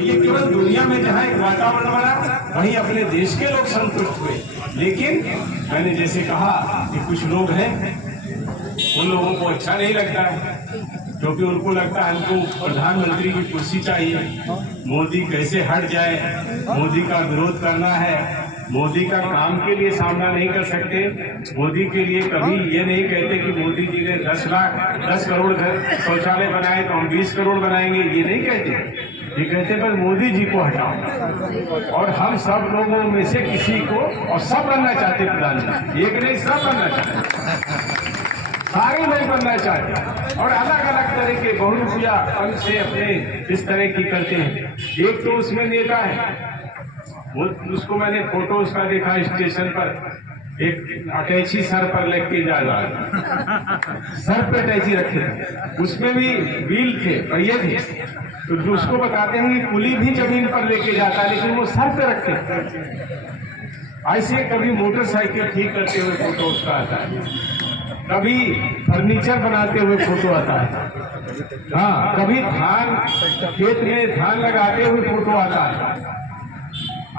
ये केवल दुनिया में जहाँ एक वातावरण बना वहीं अपने देश के लोग संतुष्ट हुए, लेकिन मैंने जैसे कहा कि कुछ लोग हैं उन लोगों को अच्छा नहीं लगता है, क्योंकि उनको लगता है हमको प्रधानमंत्री की कुर्सी चाहिए, मोदी कैसे हट जाए, मोदी का विरोध करना है, मोदी का काम के लिए सामना नहीं कर सकते, मोदी के लिए कभी ये नहीं कहते कि मोदी जी ने 10 करोड़ शौचालय बनाए तो हम 20 करोड़ बनाएंगे, ये नहीं कहते। ये कहते पर मोदी जी को हटाओ, और हम सब लोगों में से किसी को, और सब बनना चाहते प्रधानमंत्री, एक नहीं सब बनना चाहते, सारे लोग बनना चाहते, और अलग अलग तरह के बहुरुपया फंड से अपने इस तरह की करते हैं। एक तो उसमें नेता है, वो उसको मैंने फोटो उसका देखा स्टेशन पर, एक अटैची सर पर लेके जा रहा है, सर पे अटैची रखे थे, उसमें भी व्हील थे, पहिए थे, तो जो उसको बताते हैं कि कुली भी जमीन पर लेके जाता है, लेकिन वो सर पे रखते। ऐसे कभी मोटरसाइकिल ठीक करते हुए फोटो उसका आता है, कभी फर्नीचर बनाते हुए फोटो आता है, हाँ कभी धान खेत में धान लगाते हुए फोटो आता है।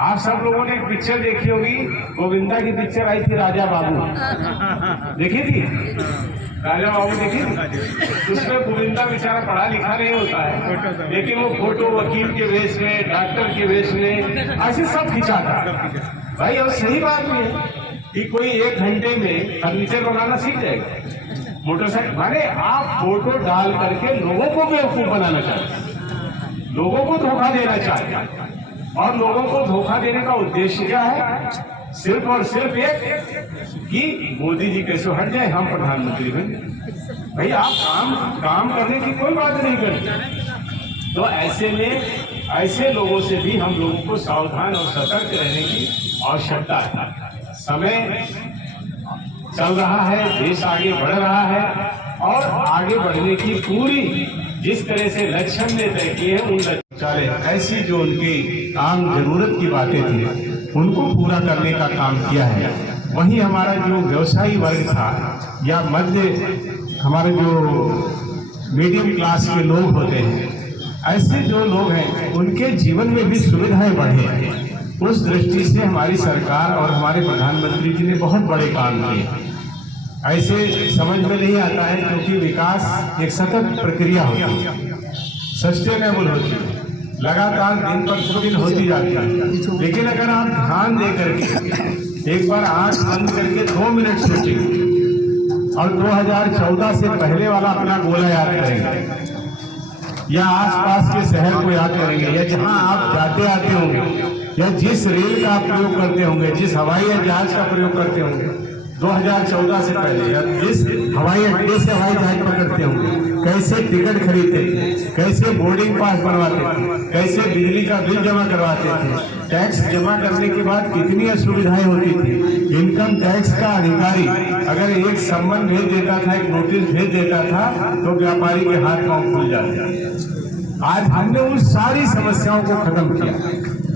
आप सब लोगों ने एक पिक्चर देखी होगी, गोविंदा की पिक्चर आई थी राजा बाबू, देखी थी? राजा बाबू देखी थी? उसमें गोविंदा बेचारा पढ़ा लिखा नहीं होता है, लेकिन वो फोटो वकील के वेश में, डॉक्टर के वेश में ऐसे सब खिंचाता भाई। और सही बात नहीं है कि कोई 1 घंटे में फर्नीचर बनाना सीख जाएगा, मोटरसाइकिल, माने आप फोटो डाल करके लोगों को बेवकूफ बनाना चाहते, लोगों को धोखा देना चाहते, और लोगों को धोखा देने का उद्देश्य क्या है? सिर्फ और सिर्फ एक कि मोदी जी कैसे हट जाए, हम प्रधानमंत्री बन जाए। भाई आप काम करने की कोई बात नहीं करते। तो ऐसे में ऐसे लोगों से भी हम लोगों को सावधान और सतर्क रहने की आवश्यकता है। समय चल रहा है, देश आगे बढ़ रहा है, और आगे बढ़ने की पूरी जिस तरह से लक्षण ने तय किए हैं, उन ऐसी जो उनकी आम जरूरत की बातें थी उनको पूरा करने का काम किया है। वहीं हमारा जो व्यवसायी वर्ग था या मध्य, हमारे जो मीडियम क्लास के लोग होते हैं, ऐसे जो लोग हैं उनके जीवन में भी सुविधाएं बढ़े। उस दृष्टि से हमारी सरकार और हमारे प्रधानमंत्री जी ने बहुत बड़े काम किए। ऐसे समझ में नहीं आता है, क्योंकि विकास एक सतत प्रक्रिया होती है, सस्टेनेबल होती है, लगातार दिन पर दिन होती जाती है। लेकिन अगर आप ध्यान दे करके एक बार आंख बंद करके 2 मिनट सोचेंगे और 2014 से पहले वाला अपना गोला याद करेंगे, या आसपास के शहर को याद करेंगे, या जहां आप जाते आते होंगे, या जिस रेल का आप प्रयोग करते होंगे, जिस हवाई या जहाज का प्रयोग करते होंगे 2014 से पहले, या जिस हवाई अड्डे से हवाई जहाज पकड़ते होंगे, कैसे टिकट खरीदते थे, कैसे बोर्डिंग पास बनवाते थे, कैसे बिजली का बिल जमा करवाते थे, टैक्स जमा करने के बाद कितनी असुविधाएं होती थी। इनकम टैक्स का अधिकारी अगर एक सम्मन भेज देता था, एक नोटिस भेज देता था, तो व्यापारी के हाथ पांव खुल जाते। आज हमने उन सारी समस्याओं को खत्म किया।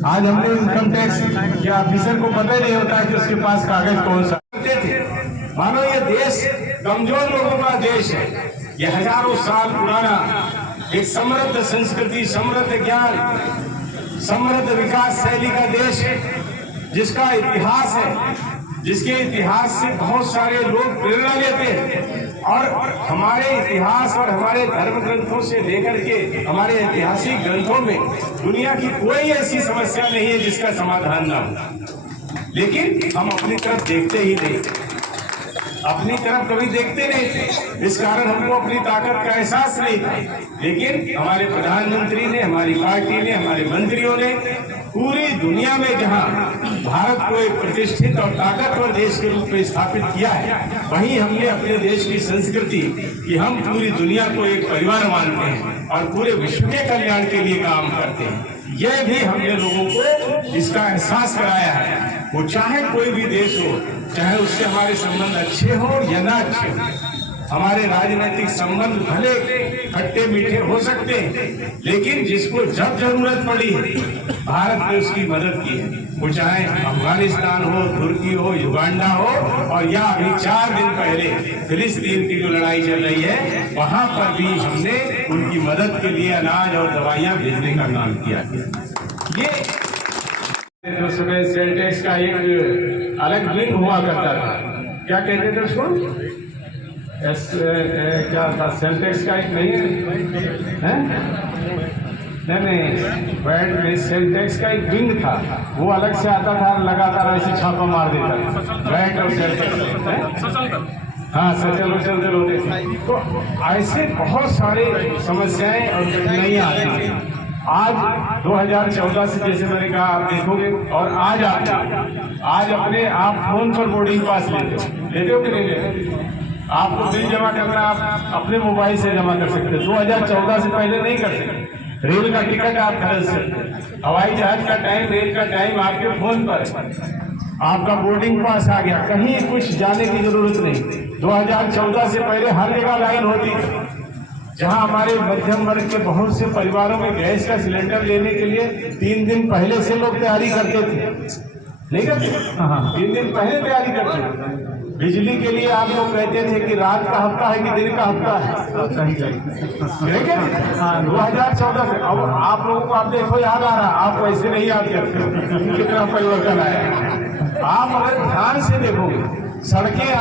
आज हमने इनकम टैक्स के ऑफिसर को पता ही नहीं होता कि उसके पास कागज कौन सा थे। मानो ये देश कमजोर लोगों का देश है, ये हजारों साल पुराना एक समृद्ध संस्कृति, समृद्ध ज्ञान, समृद्ध विकास शैली का देश है, जिसका इतिहास है, जिसके इतिहास से बहुत सारे लोग प्रेरणा लेते हैं। और हमारे इतिहास और हमारे धर्म ग्रंथों से लेकर के हमारे ऐतिहासिक ग्रंथों में दुनिया की कोई ऐसी समस्या नहीं है जिसका समाधान ना हो। लेकिन हम अपनी तरफ देखते ही नहीं, अपनी तरफ कभी देखते नहीं, इस कारण हमको अपनी ताकत का एहसास नहीं था। लेकिन हमारे प्रधानमंत्री ने, हमारी पार्टी ने, हमारे मंत्रियों ने पूरी दुनिया में जहां भारत को एक प्रतिष्ठित और ताकतवर देश के रूप में स्थापित किया है, वहीं हमने अपने देश की संस्कृति कि हम पूरी दुनिया को एक परिवार मानते हैं और पूरे विश्व के कल्याण के लिए काम करते हैं, यह भी हमने लोगों को इसका एहसास कराया है। वो चाहे कोई भी देश हो, चाहे उससे हमारे संबंध अच्छे हो या ना अच्छे हो, हमारे राजनीतिक संबंध भले खट्टे मीठे हो सकते हैं, लेकिन जिसको जब जरूरत पड़ी भारत ने उसकी मदद की है, वो चाहे अफगानिस्तान हो, तुर्की हो, युगांडा हो, और या अभी 4 दिन पहले फिलिस्तीन की जो लड़ाई चल रही है वहां पर भी हमने उनकी मदद के लिए अनाज और दवाइयां भेजने का काम किया है। ये तो समय सेंटेक्स का एक अलग विंग हुआ करता था, क्या कहते थे उसको, क्या था, सेंटेक्स का एक नहीं है, नहीं बैड में सेंटेक्स का एक विंग था, वो अलग से आता था, लगातार ऐसे छापा मार देता था, बैड और सेंटेक्स, हाँ सचल होते थे। तो ऐसे बहुत सारे समस्याएं और कठिनाइयां आती हैं। आज 2014 से जैसे मैंने कहा आप देखोगे, और आज अपने आप फोन पर बोर्डिंग पास लेते हो कि नहीं लेते? आपको बिल जमा करना आप अपने मोबाइल से जमा कर सकते हो, 2014 से पहले नहीं कर सकते। रेल का टिकट आप खरीद सकते, हवाई जहाज का टाइम, रेल का टाइम आपके फोन पर, आपका बोर्डिंग पास आ गया, कहीं कुछ जाने की जरूरत नहीं। 2014 से पहले हर जगह लाइन होती थी, जहां हमारे मध्यम वर्ग के बहुत से परिवारों में गैस का सिलेंडर लेने के लिए 3 दिन पहले से लोग तैयारी करते थे, नहीं करते? 3 दिन पहले तैयारी करते थे। बिजली के लिए आप लोग कहते थे कि रात का हफ्ता है कि दिन का हफ्ता है, 2014 से। अब आप लोगों को आप देखो याद आ रहा, आप वैसे नहीं याद करते कितना परिवर्तन आया। आप अगर ध्यान से देखोगे सड़कें